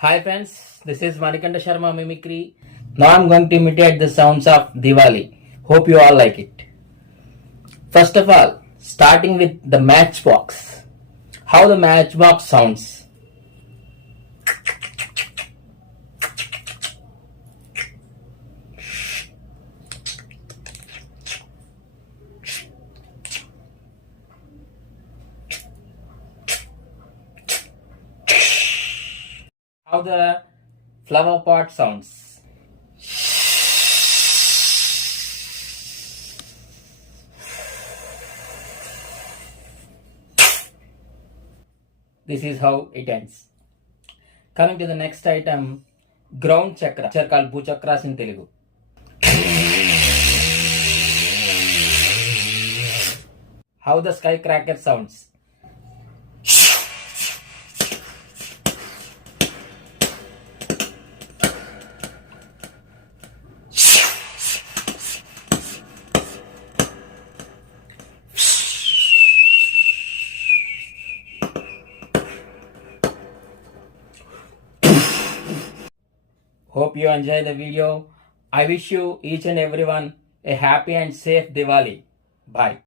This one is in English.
Hi friends, this is Manikanda Sharma Mimicry. Now I'm going to imitate the sounds of Diwali. Hope you all like it. First of all, starting with the matchbox. How the matchbox sounds. How the flower pot sounds. This is how it ends. Coming to the next item, ground chakra, which are called bhuchakras in Telugu. How the skycracker sounds. Hope you enjoy the video. I wish you each and everyone a happy and safe Diwali. Bye.